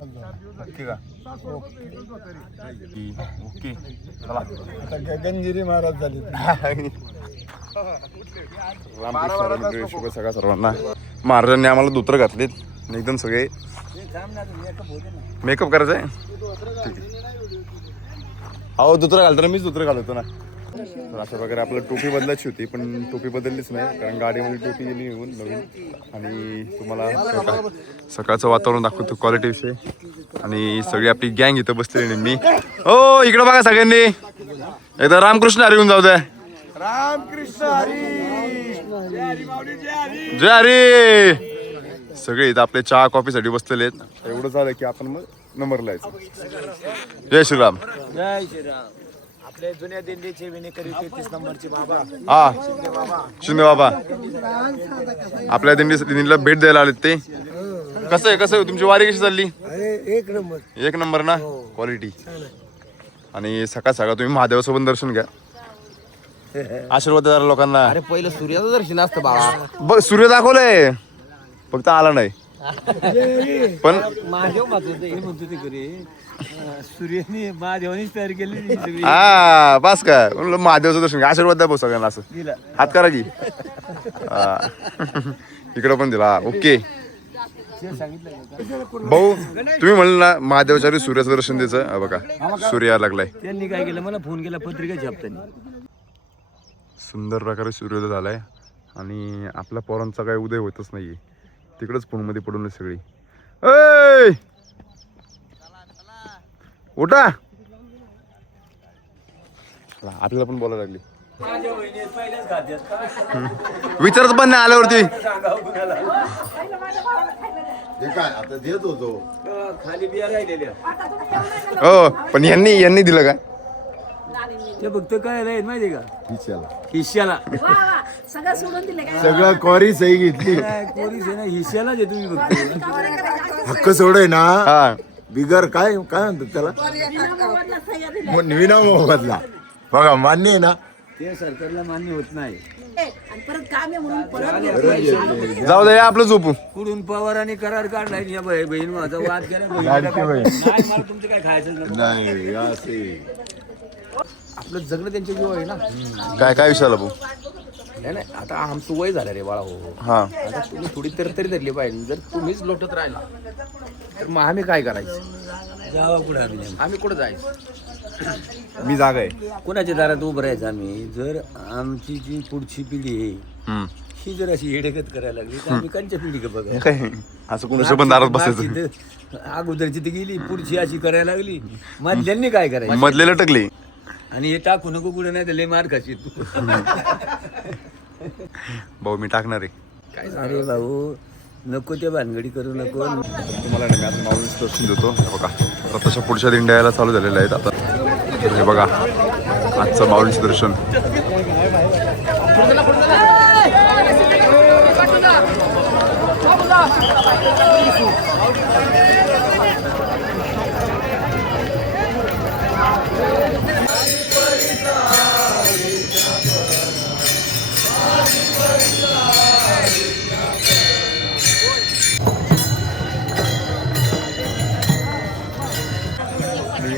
Okay का? Okay चला. गंजिरी महाराज झाले. रामकृष्ण शुभ सगळ्या सर्वांना. महाराजांनी आम्हाला धोतर घातलेत एकदम सगळे. मेकअप करायचा आहे. ठीक आहे. अहो धोतर घालताना मीच धोतर घालतो ना. तर अशा प्रकारे आपल्याला टोपी बदलायची होती पण टोपी बदललीच नाही कारण गाडीमध्ये टोपी गेली निघून नवीन. आणि तुम्हाला सकाळचं वातावरण दाखवतो क्वालिटी विषय. आणि सगळी आपली गँग इथं बसलेली. मी हो इकडं बघा सगळ्यांनी एकदा रामकृष्ण हरी होऊन जाऊ द्या. रामकृष्ण हरी. जय हरी. सगळे इथं आपले चहा कॉफीसाठी बसलेले आहेत. एवढं झालं की आपण मग नंबरला यायचं. जय श्रीराम. जय श्रीराम. आपल्या जुन्या दिंडीचे विनेकरी 33 नंबरचे बाबा. हा शिंदे बाबा आपल्या दिंडीला भेट द्यायला आलेत ते. कसं आहे तुमची वारी कशी चालली? एक नंबर. एक नंबर ना क्वालिटी. आणि सकाळ सकाळ तुम्ही महादेवासोबत दर्शन घ्या. आशीर्वाद द्या लोकांना. अरे पहिलं सूर्याचं दर्शन असतं बाबा. बघ सूर्य दाखवलंय फक्त आला नाही. पण महादेव म्हणतो ते घरी सूर्याने महादेवानीच तयार केली. हा बस का महादेवाचं दर्शन घ्या. आशीर्वाद द्या भाऊ सगळ्यांना. असं हात करा की. इकडं पण दिला. ओके भाऊ तुम्ही म्हणलं ना महादेवाच्या सूर्याचं दर्शन द्यायचं. बघा सूर्य यायला लागलाय. त्यांनी काय केलं मला फोन केला पत्रिका छापताना. सुंदर प्रकारे सूर्योदय झालाय आणि आपल्या पोरांचा काही उदय होतच नाहीये. तिकडच फोनमध्ये पडून सगळी. ए उठा. आपल्याला पण बोलायला लागली. विचारच पण नाही आल्यावरती. काय आता देत होतो खाली बिया राहिलेल्या. हो पण यांनी दिलं का? ते फक्त काय राहील माहिती का हिश्याला. सगळं सोडून दिले काय? सगळं क्वारी सही घेतली. कोणीच आहे ना हिश्याला जे तुम्ही फक्त हक्क सोडय ना हा बिगर काय काय म्हणतात त्याला विना मोबदला. बघा मान्य आहे ना. ते सरकारला मान्य होत नाही. आणि परत काम आहे म्हणून परत जाऊ दे आपलं झोपू. कुठून पवारांनी करार काढलाय या बहीण माझा वाद केला. नाही मला तुमचं काय खायचं नाही असे आपलं जगणं त्यांच्या जीव आहे ना. काय विषयाला भाऊ? नाही आता आमचं वय झालं रे बाळा. हो हा आता तुम्ही थोडी तरी धरली पाहिजे. जर तुम्हीच लोटत राहिला तर मग आम्ही काय करायचं? जावा पुढे आम्ही कुठं जायचं? मी जागा आहे. कोणाच्या दारात उभं राहायचं आम्ही? जर आमची जी पुढची पिढी आहे ही जर अशी हेडेकत करायला लागली तर आम्ही कांच्या पिढी का बघा. काय असं कोणाच्या पण दारात बसायचं. अगोदरची ती गेली पुढची अशी करायला लागली. मधल्यांनी काय करायचं? मधले लटकले. आणि हे टाकू नको कुठे नाही तर लय मार खाशी तू. भाऊ मी टाकणार आहे. काय अरे भाऊ नको ते भानगडी करू नको. तुम्हाला मी आता माऊलीचं दर्शन देतो. हे बघा आता तशा पुढच्या दिंड्या यायला चालू झालेल्या आहेत आता. हे बघा आजचं माऊलीचं दर्शन.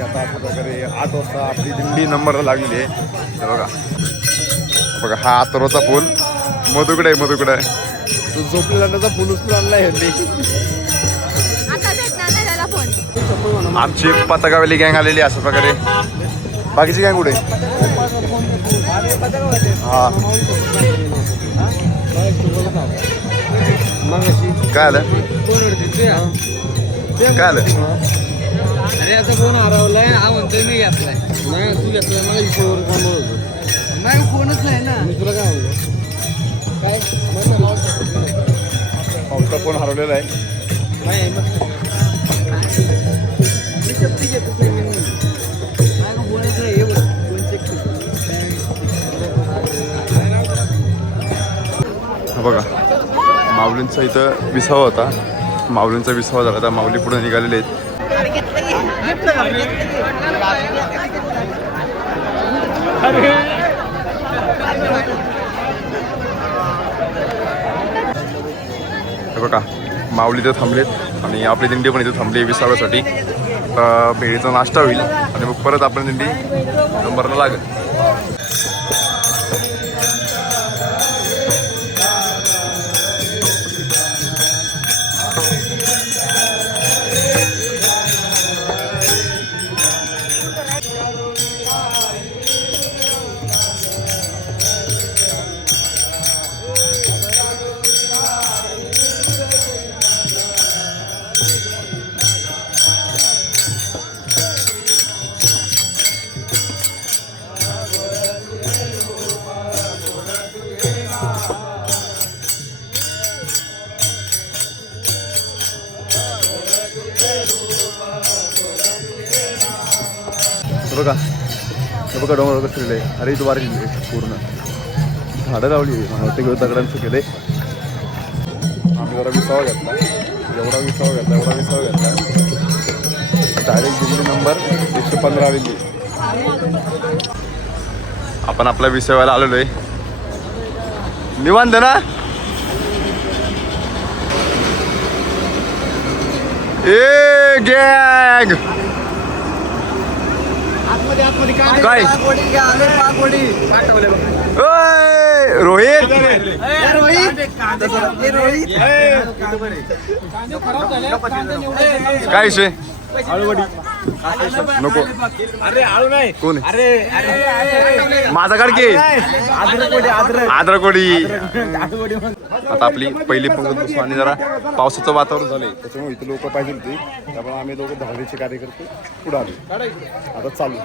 आता अशा प्रकारे 8 वाजता आपली दिंडी नंबरला लागलेली आहे. बघा हा आतरोचा पूल. मधुकडे आहे. तो झोपलेला त्याचा पूल उचलून आणलाय ह्यांनी. आमची पताकावाली गँग आलेली अशा प्रकारे. बाकीची गँग कुठे? हा काय आलं? अरे आता कोण हरवलाय हा म्हणतोय मी घेतलाय. नाही तू घेतलाय मला इशोवर थांबवत होतो. नाही कोणच नाही ना. मी तुला काय म्हणतो काय पावसा कोण हरवलेला आहे? नाही मी शक्ती घेतो नाही बोलायचं नाही. हे बघ बघा माऊलींचा इथं विसावा होता. माऊलींचा विसावा झाला. आता माऊली पुढे निघालेले आहेत. बघा माऊली इथं थांबलेत आणि आपली दिंडी पण इथं थांबली 20साठी. भेळीचा नाश्ता होईल आणि मग परत आपण दिंडी नंबरला लागेल. बघा बघा डोंगर कसं केलं आहे. अरे इथं वारी पूर्ण झाडं लावली मला वाटतं घेऊ दगडांचं केलं आहे. आम्ही जरा विसावा घेतला एवढा विसावा घेतला डायरेक्ट दिल्ली नंबर 115 दिल्ली. आपण आपल्या विसाव्याला आलेलो आहे. निवांत ना ए गॅग काय रोहित काय विषय नको कोण माझा काढके आद्रकोडी. आता आपली पहिली पंगत बसू आणि जरा पावसाचं वातावरण झालंय त्याच्यामुळे इथे लोक पाहिजे होती. त्यामुळे आम्ही लोक धावडीचे कार्यकर्ते पुढे आले. आता चालू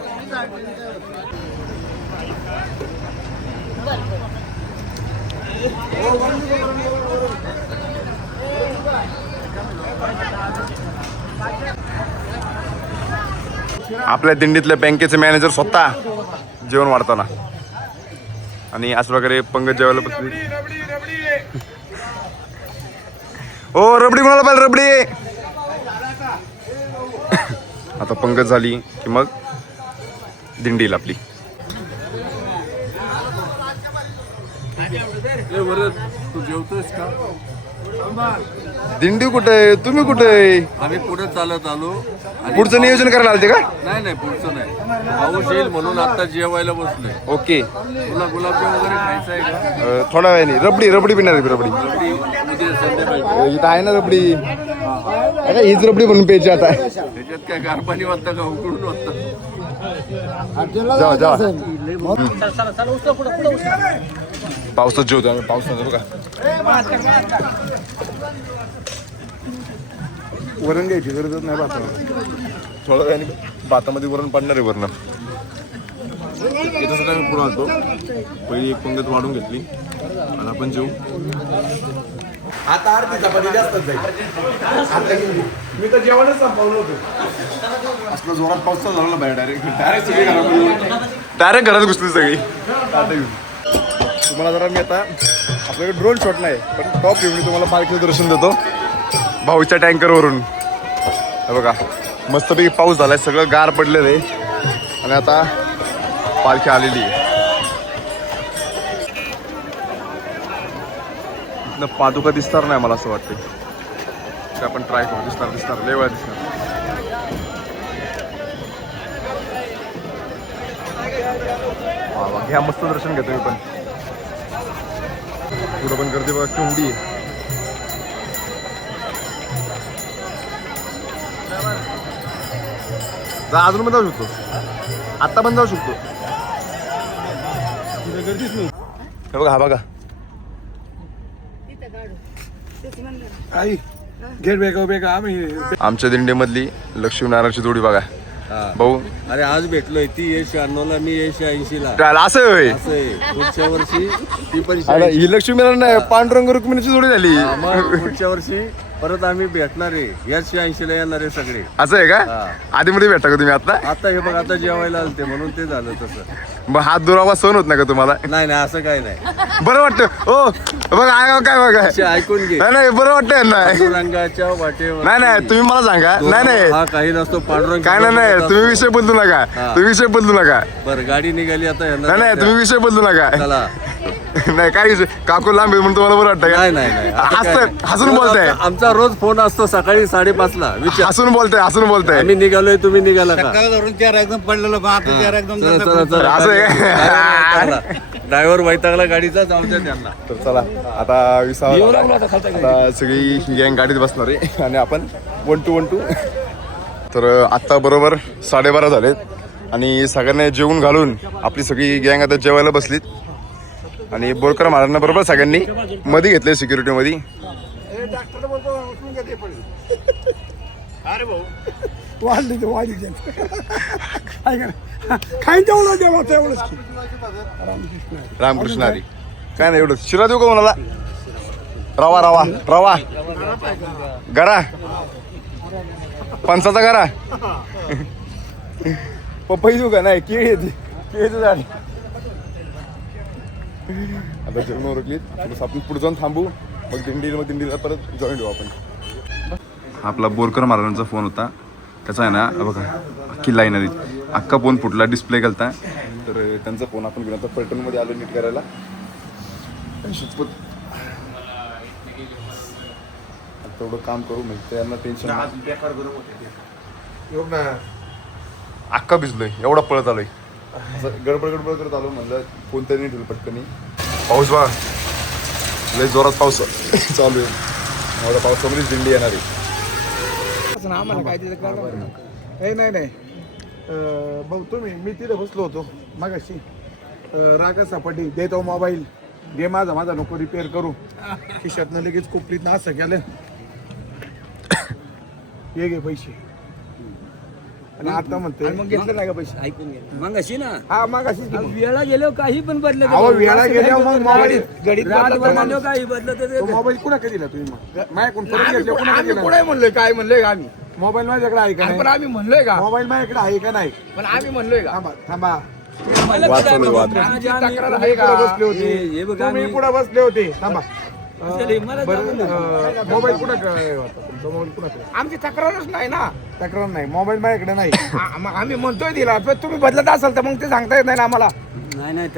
आपल्या दिंडीतले बँकेचे मॅनेजर स्वतः जेवण वाढताना आणि असं वगैरे पंगत जेवायला बसली. ओ रबडी कोणाला पाहिजे रबडी. आता पंगत झाली की मग दिंडीला आपली. तू जेवतोयस का? दिंडी कुठे आहे तुम्ही कुठे आहे. आम्ही पुढे चालत आलो. पुढचं नियोजन करायला आलते का. नाही पुढचं नाही. पाऊस येईल म्हणून आता जेवायला बसलोय. ओके तुला गुलाबजाम वगैरे खायचं आहे का? थोड्या वेळाने रबडी पिणार आहे. रबडी उद्या संध्याकाळी इथं आहे ना रबडी. हीच रबडी बनून प्यायची आता. त्याच्यात काय गार पाणी वाटतं का उकळून वाटतं? जा पावसात जेवतो आम्ही. पावसात बघा वरण घ्यायची गरजच नाही. थोडं वेळाने भातामध्ये वरण पडणार आहे. वरण याच्यासाठी आम्ही पुढे आलतो. पहिली एक पंगत वाढून घेतली आणि आपण जेवू. आता अर्धी चपाती जास्तच जाईल. मी तर जेवणच संपवलं होतं. असलं जोरात पाऊस झाला ना बाहेर डायरेक्ट घरात घुसली सगळी. तुम्हाला जरा मी आता आपल्याकडे ड्रोन शॉट नाही पण टॉप येऊन मी तुम्हाला पालखीचं दर्शन देतो भाऊच्या टँकरवरून. हे बघा मस्तपैकी पाऊस झालाय. सगळं गार पडलेलं आहे आणि आता पालखी आलेली आहे. इथनं पादुका दिसणार नाही मला असं वाटतं. ते आपण ट्राय करू. दिसणार लय वेळा दिसणार. घ्या मस्त दर्शन घेतो मी पण. पुढं पण गर्दी बघा केवढी आहे. अजून पण जाऊ शकतो. आता पण जाऊ शकतो. गर्दीच नाही. हे बघा हा बघा आमच्या दिंडीमधली लक्ष्मीनारायणची जोडी बघा भाऊ. अरे आज भेटलोय. ती 96ला मी 86ला. असं होय. असं आहे. पुढच्या वर्षी ती पण ही लक्ष्मीनारायण नाही पांडुरंग रुक्मिणीची जोडी झाली. मग पुढच्या वर्षी परत आम्ही भेटणार आहे. याच 86ला येणार आहे सगळे. असं आहे का. आधी मध्ये भेटता का तुम्ही आता. आता हे बघ आता जेवायला आलते म्हणून ते झालं तसं. मग हात दुरावा सहन होत नाही का तुम्हाला? नाही नाही असं काही नाही. बरं वाटतं हो बघा काय बघा असे ऐकून घे. नाही बरं वाटतं ना. पांडुरंगाच्या वाटेवर नाही तुम्ही मला सांगा. नाही हा काही नसतो पांडुरंग. काय नाही तुम्ही विषय बदलू नका. तुम्ही विषय बदलू नका. बरं गाडी निघाली आता यांना. नाही तुम्ही विषय बदलू नका. चला. नाही काय विषय काकू लांब आहे म्हणून तुम्हाला बरं वाटतं का? नाही आता काय नाही. हसून बोलताय. आमचा रोज फोन असतो सकाळी 5:30ला. विचार. हसून बोलताय. आम्ही निघालोय तुम्ही निघाला का? एकदम पडलेलं चला असं आहे. ड्रायव्हर वैतागला गाडीचा, जाऊ द्या त्यांना. तर चला आता विसावा आता सगळी गँग गाडीत बसणार आहे आणि आपण 1 to 1 तर आत्ता बरोबर 12:30 झालेत आणि सगळ्यांना जेवून घालून आपली सगळी गँग आता जेवायला बसलीत आणि बोरकर महाराजांना बरोबर सगळ्यांनी मध्ये घेतले सिक्युरिटी मध्ये. रामकृष्ण हरी. काय नाही एवढं शिरा देऊ का कोणाला? रवा गरा फणसाचा गरा पपई देऊ का? नाही केळीचं झाड. आता जेवण ओरखलीत आपण पुढे जाऊन थांबू मग दिंडीला परत जॉईन होऊ आपण. आपला बोरकर महाराजांचा फोन होता त्याचा आहे ना बघा अख्खी लाईन आली अख्खा फोन फुटला डिस्प्ले घालता तर त्यांचा फोन आपण घेऊन आता पलटणमध्ये आलो नीट करायला. तेवढं काम करू म्हणजे त्यांना टेन्शन अख्खा भिजलोय एवढा पळत आलोय असं गडबड करत आलो म्हणलं कोणतरी नाही ठेवलं पटकनी. पाऊस बघा लय जोरात पाऊस चालू आहे. माझ्या पावसामध्येच दिंडी येणार आहे. नाही भाऊ तुम्ही मी तिथे बसलो होतो मागाशी रागा सापाटी देतो मोबाईल दे माझा नको रिपेअर करू खिशातनं लगेच कोपरीतनं असं केलं ये गे पैसे आणि आता म्हणते मग घेतलं नाही का पैसे? ऐकून घे मग अशी ना. हा मागाशी वेळा गेलो काही पण बदलत. अहो वेळा गेल्यावर मग मोबाईल काही बदलत. मोबाईल कुणाकडे दिला तुम्ही मग माझ्याकडून परत घेतलं कुणाकडे दिला? कुठे म्हणलोय काय म्हणलोय का आम्ही मोबाईल माझ्याकडे आहे का? पण आम्ही म्हणलोय का मोबाईल माझ्याकडे आहे का नाही? पण आम्ही म्हणलोय का? थांबा तक्रार आहे का? बसले होते तुम्ही पुढे बसले होते. थांबा मोबाईल कुणाकडे होता तुमचा? मोबाईल कुणाकडे? आमची तक्रारच नाही ना. तक्रार नाही मोबाईल माझ्याकडे नाही. आम्ही म्हणतोय दिला तुम्ही बदलत असाल तर मग ते सांगता येत नाही ना आम्हाला. नाही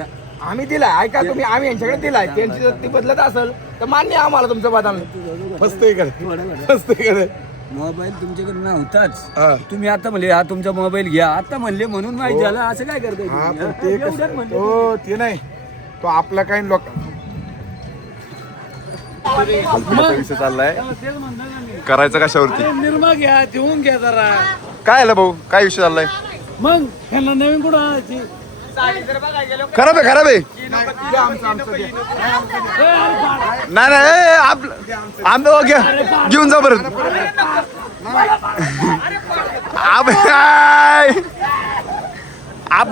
आम्ही दिलाय ऐका तुम्ही आम्ही यांच्याकडे दिलाय त्यांची जर ती बदलत असेल तर मान्य आम्हाला तुमचं बदल फसतोय का? मोबाईल तुमच्याकडे नव्हताच. तुम्ही आता म्हणले हा तुमचा मोबाईल घ्या आता म्हणले म्हणून माहिती झालं. असं काय करताय? ते नाही तो आपला काही लोक विषय चाललाय करायचं कशावरती? निर्मा घ्या देऊन घ्या जरा. काय आलं भाऊ काय विषय चाललाय? मग ह्यांना नवीन कुठं खराब आहे नाही आंबे घ्या घेऊन जा बरं.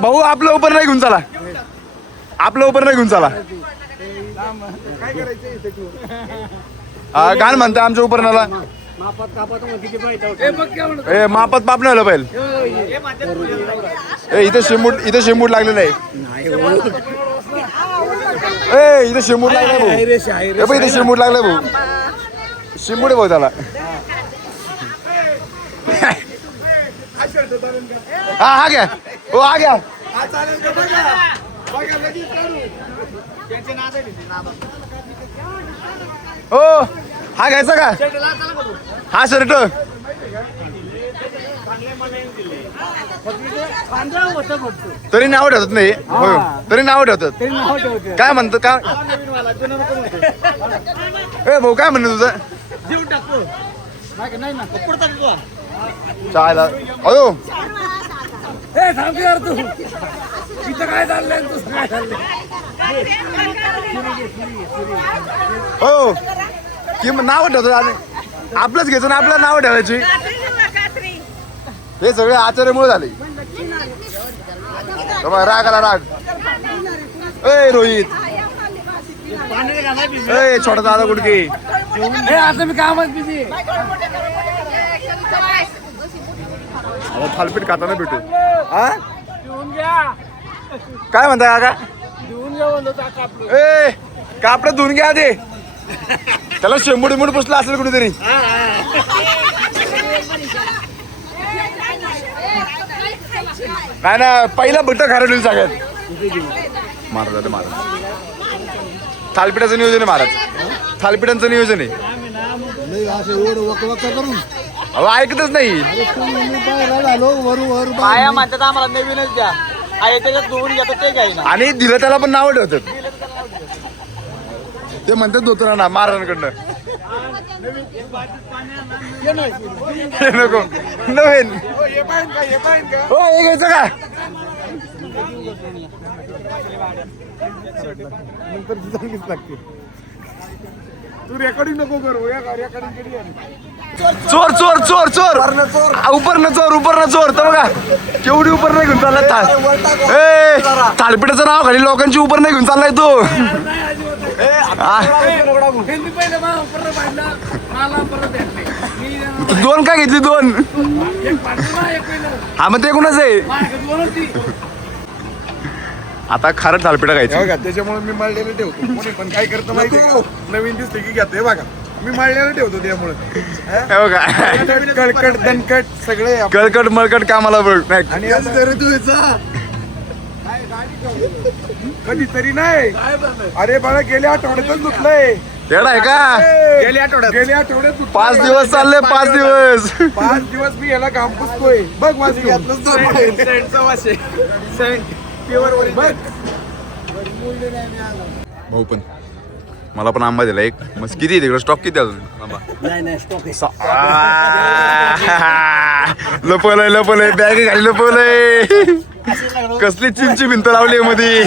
भाऊ आपलं उपर नाही घेऊन चला. गाण म्हणता आमच्या उपरणाला मापात पाप नाही आलं पाहिजे. इथे शेंबूड लागलेलं आहे. इथे शेंबूड लागलाय भाऊ. इथे शेंबूड लागलाय भाऊ. शेंबूड भाऊ त्याला. हा घ्या हो हा घ्या. हो हा घ्यायचा का हा शर्ट? तरी नाव ठेवतात नाही तरी नाव ठेवतात. काय म्हणतात का ए भाऊ काय म्हणणं तुझं? चायला अयो तू इथं काय चाललंय? तुझं काय चाललंय? हो कि नाव ठेवतात आपलंच घ्यायचं ना आपलं नाव ठेवायची. हे सगळे आचार्यामुळे झाले. राग आला राग. ए रोहित ए छोटा दादा गुडके आता मी कामच बिझी. थालपीठ खाताना भेटू. काय म्हणता काका ए कापड धुवून घ्या ते त्याला शेंबूड मुड पुसला असेल कुठेतरी नाही ना पहिला बट्ट खारवलेलं सगळ्यात महाराज थालपिठाचं नियोजन आहे महाराज थालपिठांचं नियोजन आहे अहो ऐकतच नाही पाया म्हणतात आम्हाला नवीनच द्या आहे त्याच्यात धुवून घेतात ते काही ना आणि दिलं त्याला पण नाव ठेवतात ते म्हणतात धोतरांना महाराजांकडनं नको नवीन हो हे घ्यायचं का नंतर ती चांगलीच लागते तू रेकॉर्डिंग नको करू रेकॉर्डिंग केली चोर चोर चोर चोर उपरनं चोर तर बघा केवढी उपर नाही घेऊन चाललाय ए थालपिठाचं नाव खाली लोकांची उपर नाही घेऊन चाललाय तो दोन काय घेतली दोन हा मग ते कुणाच आहे आता खरंच थालपिठा खायचं बघा त्याच्यामुळे मी मळलेलं ठेवतो कोणी पण काय करतं माहिती आहे का? नवीन दिसते की घेते बघा मी मळलेलं ठेवतो त्यामुळे हे बघा कळकट दणकट सगळे कळकट मळकट कामाला बघ नाही आणि कधीतरी नाही अरे बाळा गेल्या आठवड्यातच धुतलंय येडा आहे का गेल्या आठवड्यात धुतलंय. 5 दिवस चालले 5 दिवस 5 दिवस मी याला घाम पुसतोय बघ वास बघ भाऊ पण मला पण आंबा दिला एक मग किती तिकडे स्टॉक किती अजून आंबा लपवलंय बॅग खाली लपवलंय कसली चिंची भिंत लावली मध्ये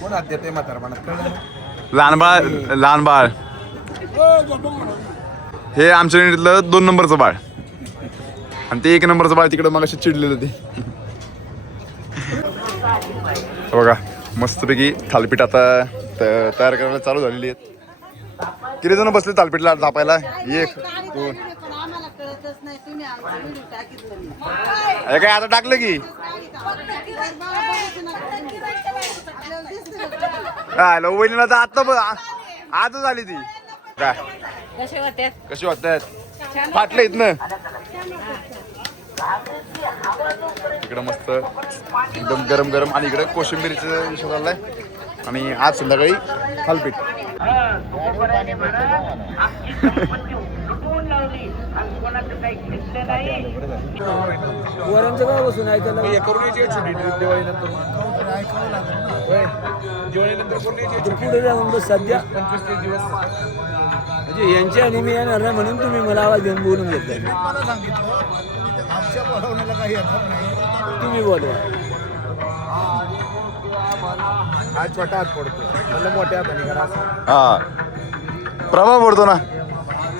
कोण हात देते म्हातारपणात लहान बाळ हे आमच्या युनिटलं 2 नंबरचं बाळ आणि ते 1 नंबरचं बाळ तिकडं मगाशी चिडलेलं ते बघा मस्तपैकी थालपीठ आता तयार करायला चालू झालेली आहेत किती जण बसले थालपीठला तापायला 1 2 अरे काय आता टाकलं की वहिनीला तर आता आजच झाली ती काय कशी वाटतात फाटले इथनं इकडं मस्त एकदम गरम गरम आणि इकडे कोशिंबीरचं विषय चाललाय आणि आज संध्याकाळी थालपीठ वरांचं काय बसून ऐकायला पुढे जाऊन बस सध्या म्हणजे यांच्या आणि मी येणार नाही म्हणून तुम्ही मला आवाज घेऊन बोलून घेताय तुम्ही बोलवा हा छोटा हात पडतो मला मोठ्या हाताने करा हा प्रभाव पडतो ना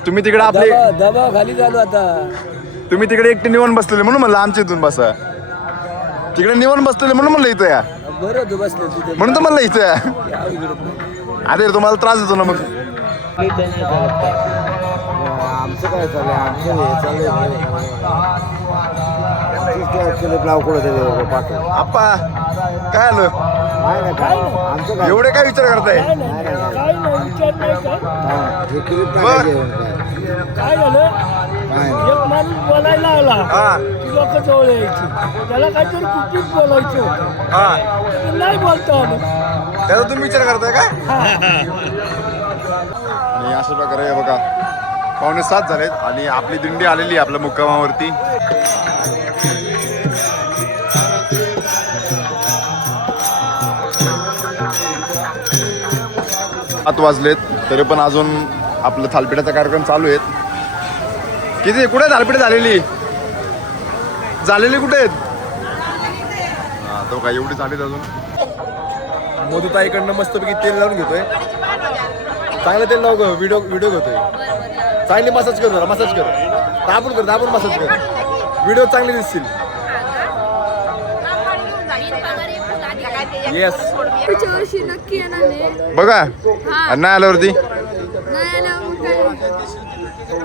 तुम्ही तिकडे आपले दबाव खाली झालो आता तुम्ही तिकडे एकटे निवण बसलेले म्हणून म्हणलं आमच्या इथून बसा तिकडे निवण बसलेले म्हणून म्हणलं इथं या बरं तू बसले तिथे म्हणून तर म्हणलं इथं या अरे तुम्हाला त्रास देतो ना मग आमचं काय चाललंय आमचं पाठव आप्पा काय आलं आमचं एवढे काय विचार करताय काय झालं एक माणूस बोलायला आला हा ती लोक जवळ यायची त्याला काहीतरी कुठलीच बोलायचं होतं हा नाही बोलतो आलं त्याचा तुम्ही विचार करताय का आणि अशा प्रकारे बघा 6:45 झालेत आणि आपली दिंडी आलेली आपल्या मुक्कामावरती सात वाजलेत तरी पण अजून आपलं थालपिठाचा कार्यक्रम चालू आहेत किती कुठे थालपिठ झालेली कुठे आहेत हा तो काय एवढी झालीत अजून मोदूताईकडनं मस्तपैकी तेल लावून घेतोय चांगलं तेल लाव व्हिडिओ घेतोय चांगली मसाज कर जरा मसाज कर दाबून मसाज कर व्हिडिओ चांगले दिसतील येस पुढच्या वर्षी नक्की येणार आहे. बघा हा. नाही आल्यावरती नाही आलं मग काय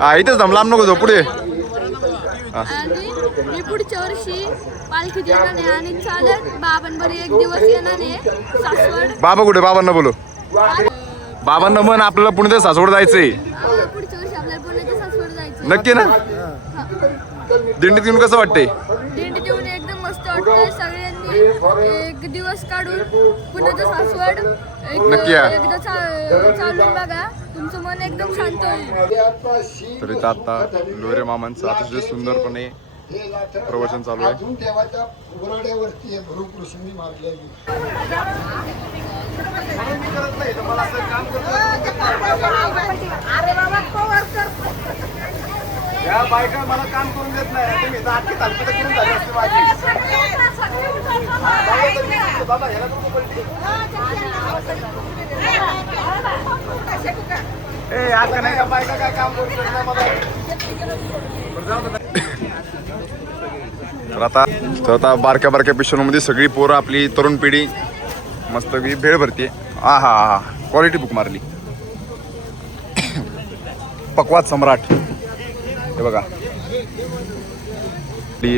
हा इथेच थांब लांब नको जाऊ पुढे आणि मी पुढच्या वर्षी पालखीत येणार आहे आणि चालत बाबांबरी एक दिवस येणार आहे सासवड. बाबा कुठे? बाबांना बोलो. बाबांना म्हण आपल्याला पुणे ते सासवड जायचंय. पुढच्या वर्षी आपल्याला पुणे ते सासवड जायचं. नक्की ना? दिंडीत येऊन कसं वाटतंय? दिंडीत येऊन एकदम मस्त वाटतंय. सगळ्यांनी एक दिवस काढून पुणे ते सासवड नक्की या. एकदा चालून बघा, तुमचं मन एकदम शांत होईल. तर इथं आता लोरे मामांचं अतिशय सुंदरपणे प्रवचन चालू आहे. या बायका मला काम करून देत नाही. तुम्ही तर आजची तालुक्यात करून झाली असते माझी. दादा, ह्याला नको पलटी. ए, आज का नाही का बायका काय काम करून देत नाही मला. तर आता बारक्या बारक्या पिशव्यांमध्ये सगळी पोरं आपली तरुण पिढी मस्तपैकी भेळ भरतीये. हा हा हा, क्वालिटी बुक मारली. पकवाद सम्राट हे बघा.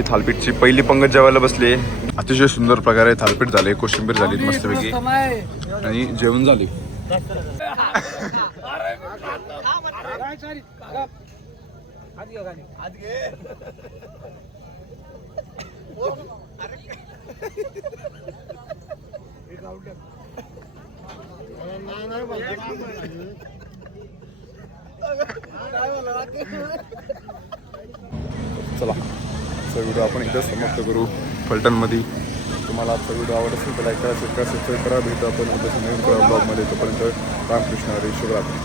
थालपीठची पहिली पंगत जेवायला बसली. अतिशय सुंदर प्रकारे थालपीठ झाले, कोशिंबीर झाली मस्तपैकी आणि जेवण झाले. चला आजचा व्हिडिओ आपण एकदा समाप्त करू फलटणमध्ये. तुम्हाला आजचा व्हिडिओ आवडत असेल तर लाईक करा, सबस्क्राईब करा. भेटू आपण उद्या नवीन ब्लॉगमध्ये. तोपर्यंत रामकृष्ण हरी, शुभरात्री.